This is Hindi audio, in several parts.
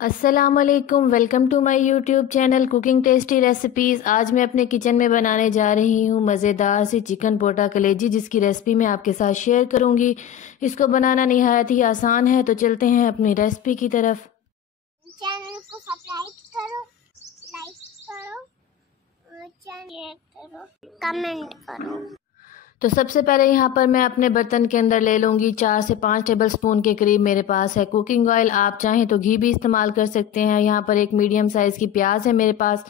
अस्सलामुअलैकुम, welcome to my YouTube channel cooking tasty recipes. आज मैं अपने किचन में बनाने जा रही हूँ मज़ेदार सी चिकन पोटा कलेजी, जिसकी रेसिपी मैं आपके साथ शेयर करूँगी। इसको बनाना निहायत ही आसान है, तो चलते हैं अपनी रेसिपी की तरफ। चैनल को सब्सक्राइब करो, लाइक करो, शेयर करो, कमेंट करो। तो सबसे पहले यहाँ पर मैं अपने बर्तन के अंदर ले लूँगी 4 से 5 टेबल स्पून के करीब मेरे पास है कुकिंग ऑयल। आप चाहें तो घी भी इस्तेमाल कर सकते हैं। यहाँ पर एक मीडियम साइज़ की प्याज है मेरे पास,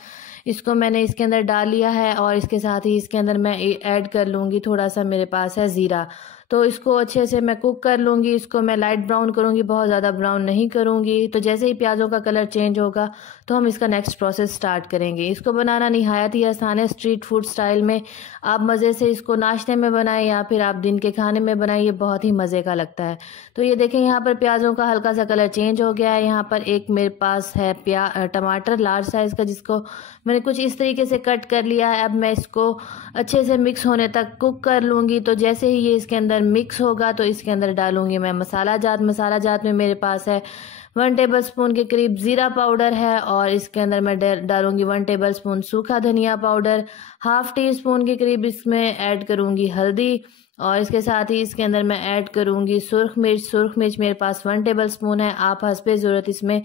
इसको मैंने इसके अंदर डाल लिया है। और इसके साथ ही इसके अंदर मैं ऐड कर लूँगी थोड़ा सा मेरे पास है ज़ीरा। तो इसको अच्छे से मैं कुक कर लूँगी। इसको मैं लाइट ब्राउन करूँगी, बहुत ज़्यादा ब्राउन नहीं करूँगी। तो जैसे ही प्याज़ों का कलर चेंज होगा तो हम इसका नेक्स्ट प्रोसेस स्टार्ट करेंगे। इसको बनाना निहायत ही आसान है, स्ट्रीट फूड स्टाइल में। आप मज़े से इसको नाश्ते में बनाएं या फिर आप दिन के खाने में बनाएं, ये बहुत ही मज़े का लगता है। तो ये देखें, यहाँ पर प्याज़ों का हल्का सा कलर चेंज हो गया है। यहाँ पर एक मेरे पास है टमाटर लार्ज साइज़ का, जिसको मैंने कुछ इस तरीके से कट कर लिया है। अब मैं इसको अच्छे से मिक्स होने तक कुक कर लूँगी। तो जैसे ही ये इसके अंदर मिक्स होगा तो इसके अंदर डालूँगी मैं मसाला जात में मेरे पास है 1 टेबल स्पून के करीब ज़ीरा पाउडर है। और इसके अंदर मैं डालूँगी 1 टेबल स्पून सूखा धनिया पाउडर, हाफ़ टी स्पून के करीब इसमें ऐड करूँगी हल्दी। और इसके साथ ही इसके अंदर मैं ऐड करूँगी सुरख मिर्च मेरे पास 1 टेबल स्पून है। आप हस्बे ज़रूरत इसमें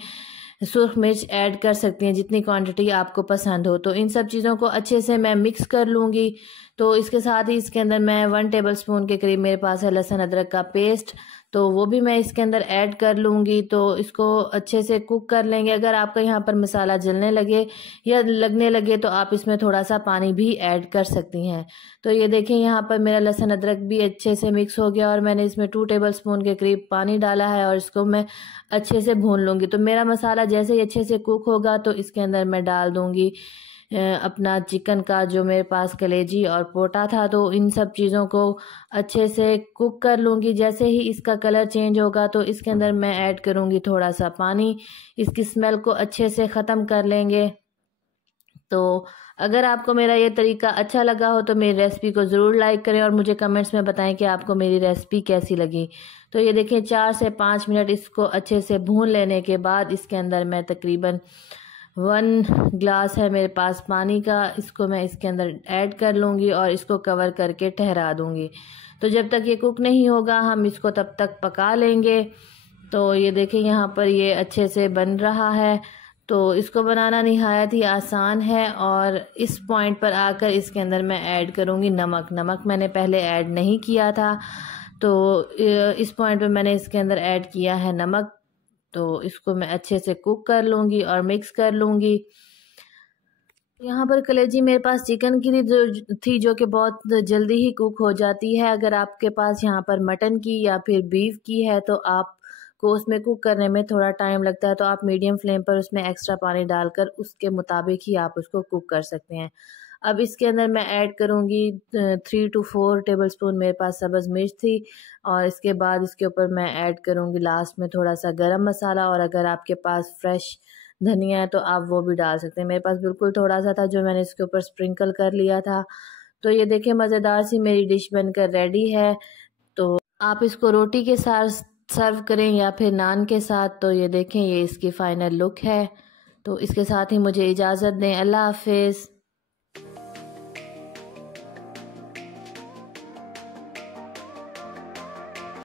सुरख मिर्च ऐड कर सकती हैं जितनी क्वांटिटी आपको पसंद हो। तो इन सब चीज़ों को अच्छे से मैं मिक्स कर लूँगी। तो इसके साथ ही इसके अंदर मैं 1 टेबल स्पून के करीब मेरे पास है लहसुन अदरक का पेस्ट, तो वो भी मैं इसके अंदर ऐड कर लूँगी। तो इसको अच्छे से कुक कर लेंगे। अगर आपका यहाँ पर मसाला जलने लगे या लगने लगे तो आप इसमें थोड़ा सा पानी भी ऐड कर सकती हैं। तो ये देखें, यहाँ पर मेरा लहसुन अदरक भी अच्छे से मिक्स हो गया और मैंने इसमें 2 टेबल स्पून के करीब पानी डाला है और इसको मैं अच्छे से भून लूँगी। तो मेरा मसाला जैसे ही अच्छे से कुक होगा तो इसके अंदर मैं डाल दूँगी अपना चिकन का जो मेरे पास कलेजी और पोटा था। तो इन सब चीज़ों को अच्छे से कुक कर लूँगी। जैसे ही इसका कलर चेंज होगा तो इसके अंदर मैं ऐड करूँगी थोड़ा सा पानी। इसकी स्मेल को अच्छे से ख़त्म कर लेंगे। तो अगर आपको मेरा ये तरीका अच्छा लगा हो तो मेरी रेसिपी को ज़रूर लाइक करें और मुझे कमेंट्स में बताएं कि आपको मेरी रेसिपी कैसी लगी। तो ये देखें, 4 से 5 मिनट इसको अच्छे से भून लेने के बाद इसके अंदर मैं तकरीबन 1 ग्लास है मेरे पास पानी का, इसको मैं इसके अंदर ऐड कर लूँगी और इसको कवर करके ठहरा दूँगी। तो जब तक ये कुक नहीं होगा हम इसको तब तक पका लेंगे। तो ये देखें, यहाँ पर ये अच्छे से बन रहा है। तो इसको बनाना निहायत ही आसान है। और इस पॉइंट पर आकर इसके अंदर मैं ऐड करूँगी नमक मैंने पहले ऐड नहीं किया था, तो इस पॉइंट पे मैंने इसके अंदर ऐड किया है नमक। तो इसको मैं अच्छे से कुक कर लूँगी और मिक्स कर लूँगी। यहाँ पर कलेजी मेरे पास चिकन की थी जो कि बहुत जल्दी ही कुक हो जाती है। अगर आपके पास यहाँ पर मटन की या फिर बीफ की है तो आपको उसमें कुक करने में थोड़ा टाइम लगता है, तो आप मीडियम फ्लेम पर उसमें एक्स्ट्रा पानी डालकर उसके मुताबिक ही आप उसको कुक कर सकते हैं। अब इसके अंदर मैं ऐड करूँगी 3 to 4 टेबल स्पून मेरे पास सब्ज़ मिर्च थी। और इसके बाद इसके ऊपर मैं ऐड करूँगी लास्ट में थोड़ा सा गरम मसाला। और अगर आपके पास फ्रेश धनिया है तो आप वो भी डाल सकते हैं। मेरे पास बिल्कुल थोड़ा सा था जो मैंने इसके ऊपर स्प्रिंकल कर लिया था। तो ये देखिए, मज़ेदार सी मेरी डिश बनकर रेडी है। तो आप इसको रोटी के साथ सर्व करें या फिर नान के साथ। तो ये देखें, ये इसकी फ़ाइनल लुक है। तो इसके साथ ही मुझे इजाज़त दें। अल्लाह हाफ़िज़।